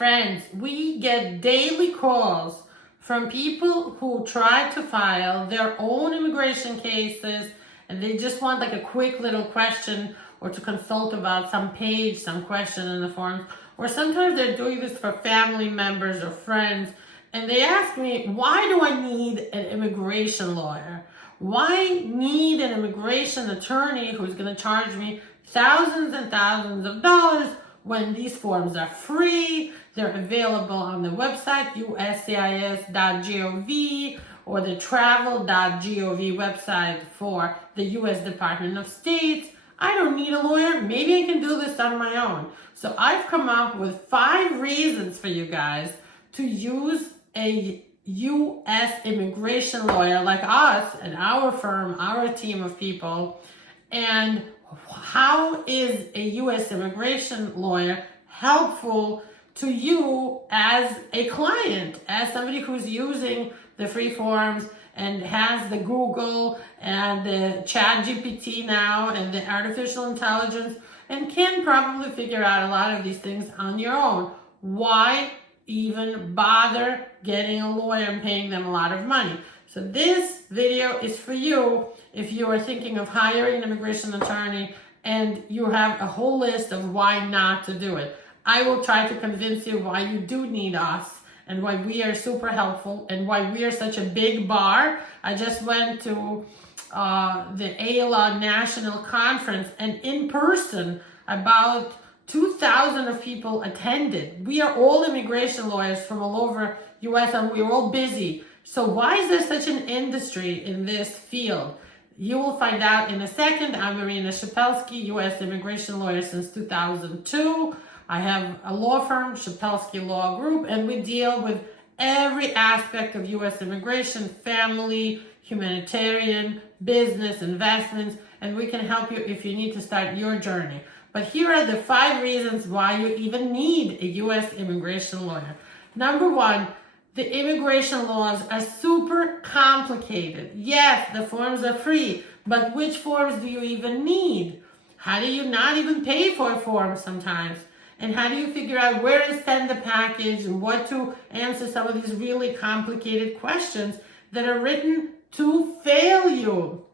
friends, we get daily calls from people who try to file their own immigration cases and they just want like a quick little question or to consult about some page, some question in the forms. Or sometimes they're doing this for family members or friends and they ask me, why do I need an immigration lawyer? Why need an immigration attorney who's going to charge me thousands and thousands of dollars when these forms are free? They're available on the website uscis.gov or the travel.gov website for the U.S. Department of State. I don't need a lawyer. Maybe I can do this on my own. So I've come up with 5 reasons for you guys to use a U.S. immigration lawyer like us and our firm, our team of people. And how is a U.S. immigration lawyer helpful to you as a client, as somebody who's using the free forms and has the Google and the Chat GPT now and the artificial intelligence and can probably figure out a lot of these things on your own? Why even bother getting a lawyer and paying them a lot of money? So this video is for you if you are thinking of hiring an immigration attorney and you have a whole list of why not to do it. I will try to convince you why you do need us and why we are super helpful and why we are such a big bar. I just went to the ALA National Conference and in person about 2,000 of people attended. We are all immigration lawyers from all over US and we're all busy. So why is there such an industry in this field? You will find out in a second. I'm Marina Shepelsky, U.S. immigration lawyer since 2002. I have a law firm, Shepelsky Law Group, and we deal with every aspect of U.S. immigration, family, humanitarian, business, investments, and we can help you if you need to start your journey. But here are the 5 reasons why you even need a U.S. immigration lawyer. Number 1, the immigration laws are super complicated. Yes, the forms are free, but which forms do you even need? How do you not even pay for a form sometimes? And how do you figure out where to send the package and what to answer some of these really complicated questions that are written to fail you?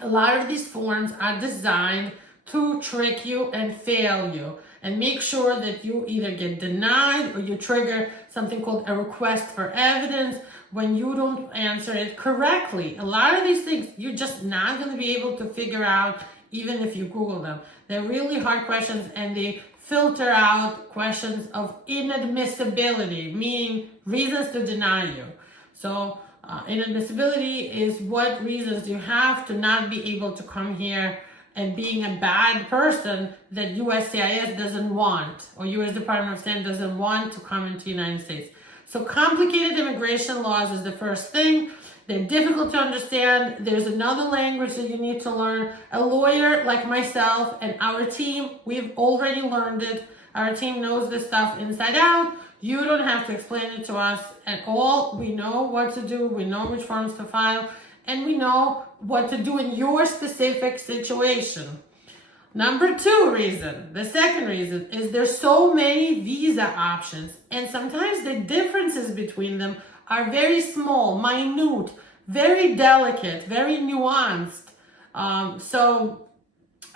A lot of these forms are designed to trick you and fail you and make sure that you either get denied or you trigger something called a request for evidence when you don't answer it correctly. A lot of these things you're just not going to be able to figure out even if you Google them. They're really hard questions and they filter out questions of inadmissibility, meaning reasons to deny you. So inadmissibility is what reasons you have to not be able to come here and being a bad person that USCIS doesn't want or U.S. Department of State doesn't want to come into the United States. So complicated immigration laws is the first thing. They're difficult to understand. There's another language that you need to learn. A lawyer like myself and our team, we've already learned it. Our team knows this stuff inside out. You don't have to explain it to us at all. We know what to do. We know which forms to file. And we know what to do in your specific situation. Number 2 reason, the second reason, is there's so many visa options. And sometimes the differences between them are very small, minute, very delicate, very nuanced. So,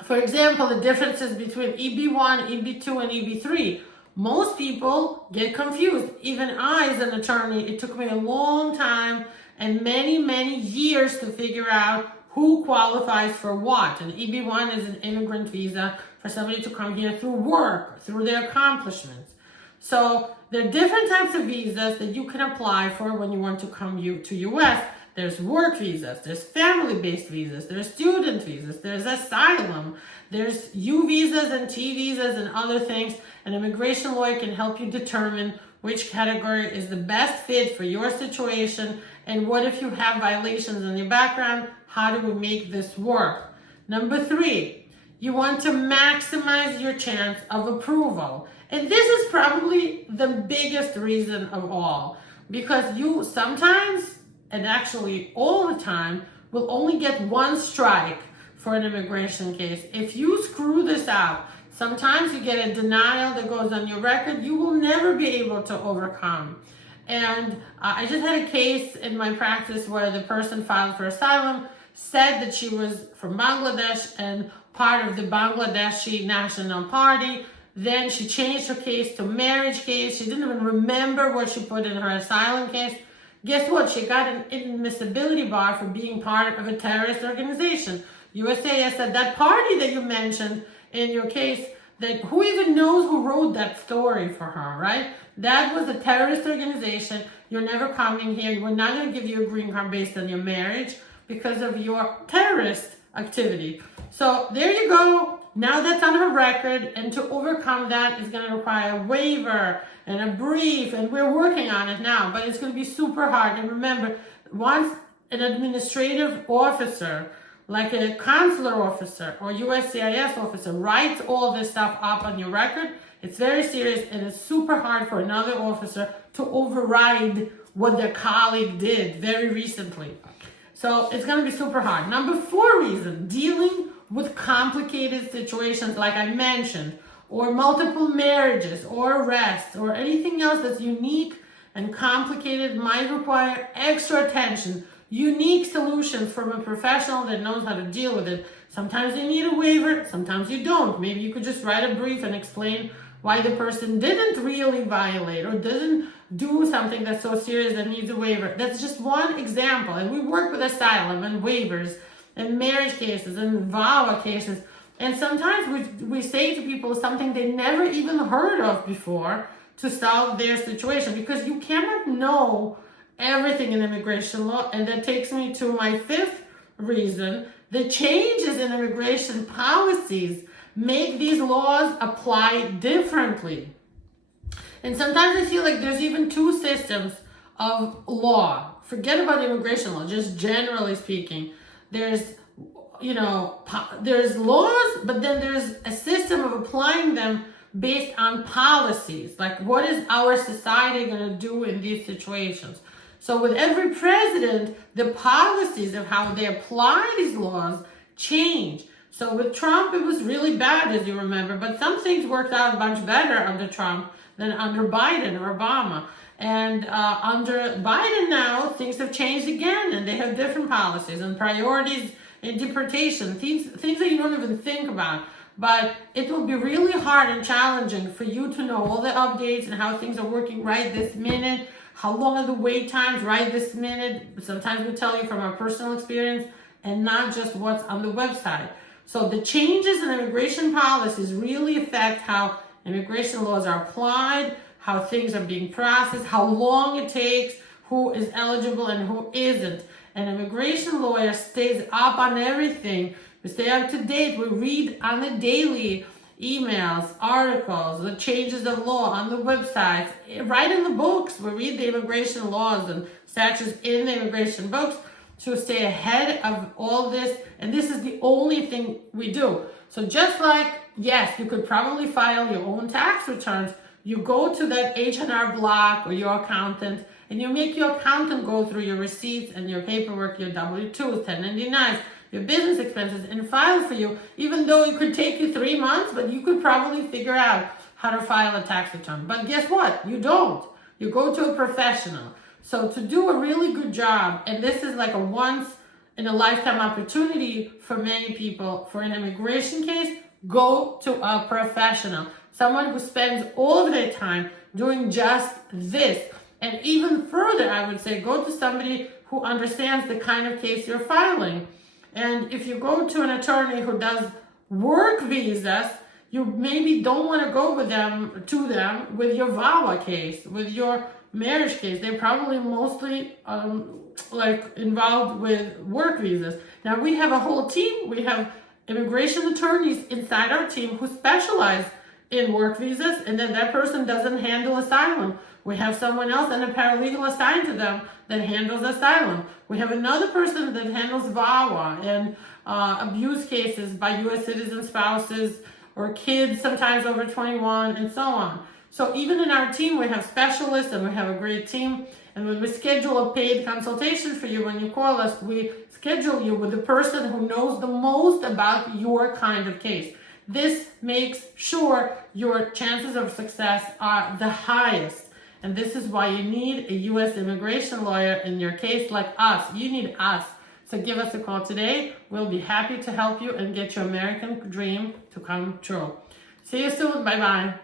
for example, the differences between EB1, EB2, and EB3. Most people get confused. Even I, as an attorney, it took me a long time and many, many years to figure out who qualifies for what. And EB1 is an immigrant visa for somebody to come here through work, through their accomplishments. So there are different types of visas that you can apply for when you want to come to US. There's work visas, there's family-based visas, there's student visas, there's asylum, there's U visas and T visas and other things. An immigration lawyer can help you determine which category is the best fit for your situation and what if you have violations in your background, how do we make this work? Number 3, you want to maximize your chance of approval. And this is probably the biggest reason of all, because you sometimes, and actually all the time, will only get one strike for an immigration case. If you screw this up, Sometimes you get a denial that goes on your record you will never be able to overcome. And I just had a case in my practice where the person filed for asylum, said that she was from Bangladesh and part of the Bangladeshi National Party. Then she changed her case to marriage case. She didn't even remember what she put in her asylum case. Guess what? She got an inadmissibility bar for being part of a terrorist organization. USAS said that party that you mentioned in your case, that who even knows who wrote that story for her, right? That was a terrorist organization. You're never coming here. We're not going to give you a green card based on your marriage because of your terrorist activity. So there you go. Now that's on her record, and to overcome that is going to require a waiver and a brief, and we're working on it now, but it's going to be super hard. And remember, once an administrative officer, like a consular officer or USCIS officer, writes all this stuff up on your record, it's very serious, and it's super hard for another officer to override what their colleague did very recently. So it's going to be super hard. Number 4 reason, dealing with complicated situations like I mentioned, or multiple marriages, or arrests, or anything else that's unique and complicated might require extra attention, unique solutions from a professional that knows how to deal with it. Sometimes you need a waiver, sometimes you don't. Maybe you could just write a brief and explain why the person didn't really violate or didn't do something that's so serious that needs a waiver. That's just one example. And we work with asylum and waivers and marriage cases and VAWA cases. And sometimes we say to people something they never even heard of before to solve their situation, because you cannot know everything in immigration law. And that takes me to my 5th reason. The changes in immigration policies make these laws apply differently. And sometimes I feel like there's even 2 systems of law. Forget about immigration law, just generally speaking. There's laws, but then there's a system of applying them based on policies. Like, what is our society going to do in these situations? So with every president, the policies of how they apply these laws change. So with Trump, it was really bad, as you remember, but some things worked out much better under Trump than under Biden or Obama. And under Biden now, things have changed again, and they have different policies and priorities in deportation, things that you don't even think about. But it will be really hard and challenging for you to know all the updates and how things are working right this minute, how long are the wait times right this minute. Sometimes we tell you from our personal experience and not just what's on the website. So the changes in immigration policies really affect how immigration laws are applied, how things are being processed, how long it takes, who is eligible and who isn't. An immigration lawyer stays up on everything. We stay up to date. We read on the daily emails, articles, the changes of law on the websites, right in the books. We read the immigration laws and statutes in the immigration books to stay ahead of all this. And this is the only thing we do. So just like, yes, you could probably file your own tax returns, you go to that H&R Block or your accountant, and you make your accountant go through your receipts and your paperwork, your W-2s, 1099s, your business expenses, and file for you, even though it could take you 3 months, but you could probably figure out how to file a tax return. But guess what? You don't. You go to a professional. So to do a really good job, and this is like a once in a lifetime opportunity for many people for an immigration case, go to a professional. Someone who spends all of their time doing just this. And even further, I would say, go to somebody who understands the kind of case you're filing. And if you go to an attorney who does work visas, you maybe don't want to go with them with your VAWA case, with your marriage case. They're probably mostly involved with work visas. Now we have a whole team. We have immigration attorneys inside our team who specialize in work visas, and then that person doesn't handle asylum. We have someone else and a paralegal assigned to them that handles asylum. We have another person that handles VAWA and abuse cases by U.S. citizen spouses or kids, sometimes over 21, and so on. So even in our team, we have specialists and we have a great team. And when we schedule a paid consultation for you, when you call us, we schedule you with the person who knows the most about your kind of case. This makes sure your chances of success are the highest. And this is why you need a U.S. immigration lawyer in your case like us. You need us. So give us a call today. We'll be happy to help you and get your American dream to come true. See you soon. Bye-bye.